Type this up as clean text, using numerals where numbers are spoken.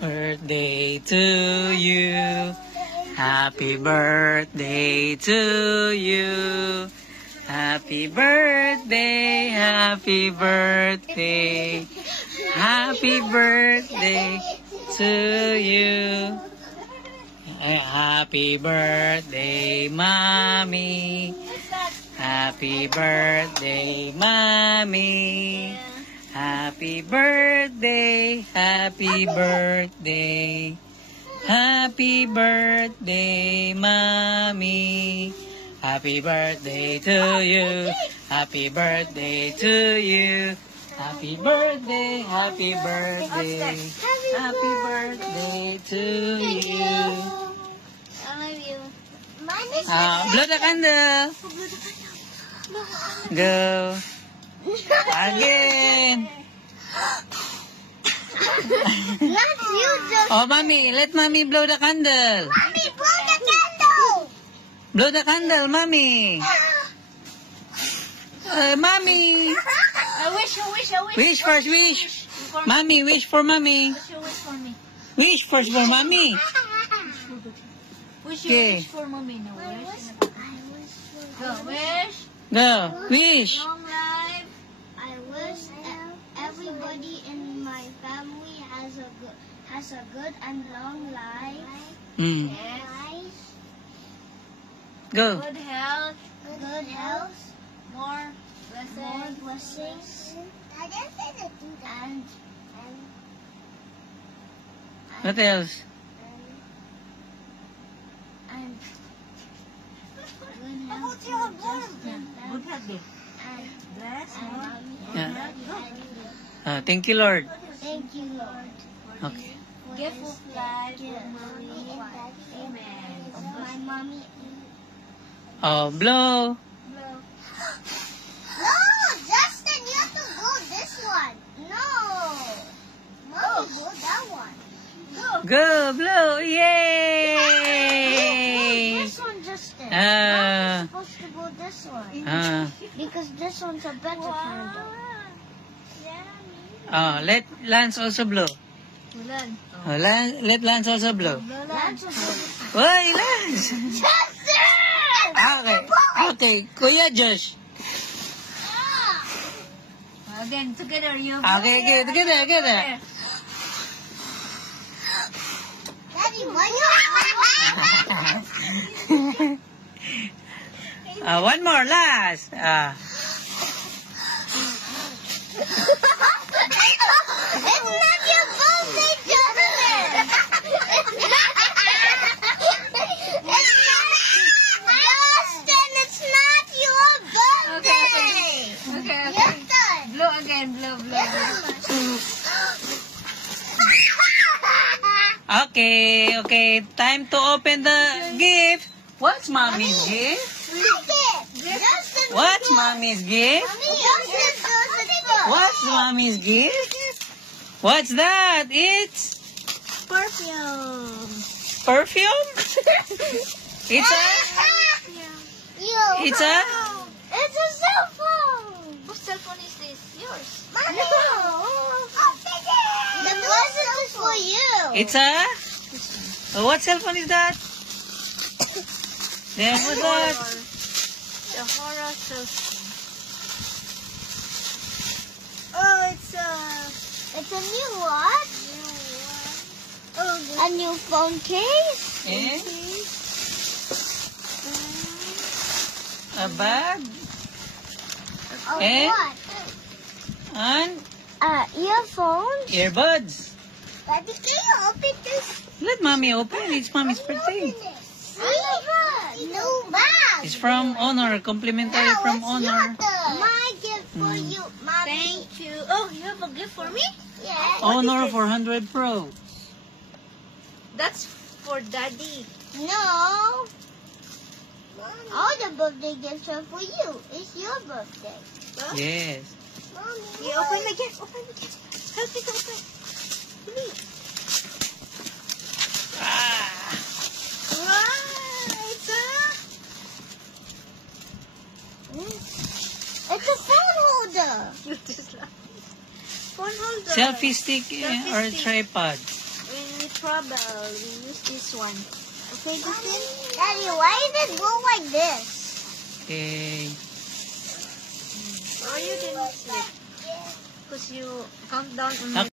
Birthday to you. Happy birthday to you. Happy birthday, happy birthday. Happy birthday to you. Happy birthday, Mommy. Happy birthday, Mommy. Happy birthday, happy birthday. Happy birthday, Mommy. Happy birthday to you. Happy birthday to you. Happy birthday, happy birthday. Happy birthday to you. I love you. Blow the candle. Go. Again. Not you, just. Oh, Mommy, let Mommy blow the candle. Mommy, blow the candle. Blow the candle, Mommy. Mommy. I wish. Wish first, wish. Mommy, wish for Mommy. Wish you wish for me. Wish first for Mommy. Wish Okay. you wish for mommy. No, wish. Go, wish. Go, wish. Long life. I wish everybody in my family has a good and long life. Mm. Yes. Go. Good health. Good health. More blessings. And What else? and good health. Good health. Yeah. Thank you, Lord. Thank you, Lord. Okay. Gift of life for mommy. Amen. My mommy. Oh, blow. No, Justin, you have to go this one. No. Mommy, go that one. Go, blow. Go Yay! this one, Justin. Ah. Mommy's supposed to go this one. Because this one's a better candle. Let Lance also blow. Let Lance also blow. Lance will go this one. Why, Lance? Justin! Okay, Kuya Josh. Again, together you. Okay, together. Daddy, why you? One more, last. It's not your birthday, Justin! Justin, it's not your birthday! Okay. Justin! Blow again, blow. Okay. Time to open the gift. What's Mommy's gift? Justin, What's Mommy's gift? Justin does it first. What's Mommy's gift? What's that? It's Perfume. perfume? It's It's a? It's a cell phone. Whose cell phone is this? Yours. Mommy. No. The present is for you. It's a? What cell phone is that? Then what's that? The horror cell phone. Oh, it's a new what? A new phone case. Eh? A bag? Oh, Eh? what? And Earphones. earbuds. Daddy, can you open this? Let Mommy open. It's Mommy's birthday. See? New bag. It's from Honor. Complimentary from Honor. My gift for you, Mommy. Thank you. Oh, you have a gift for me? Yes. Honor 400 Pro. That's for Daddy. No. All the birthday gifts are for you. It's your birthday. Yes. Mommy. You open the gift. Open the gift. Help me to open. Please. Wow, it's a phone holder. Phone holder. Selfie stick or stick. tripod. trouble, we use this one. Okay, Justin? Daddy, why did it go like this? Okay. Or you didn't sleep. Because you count down on your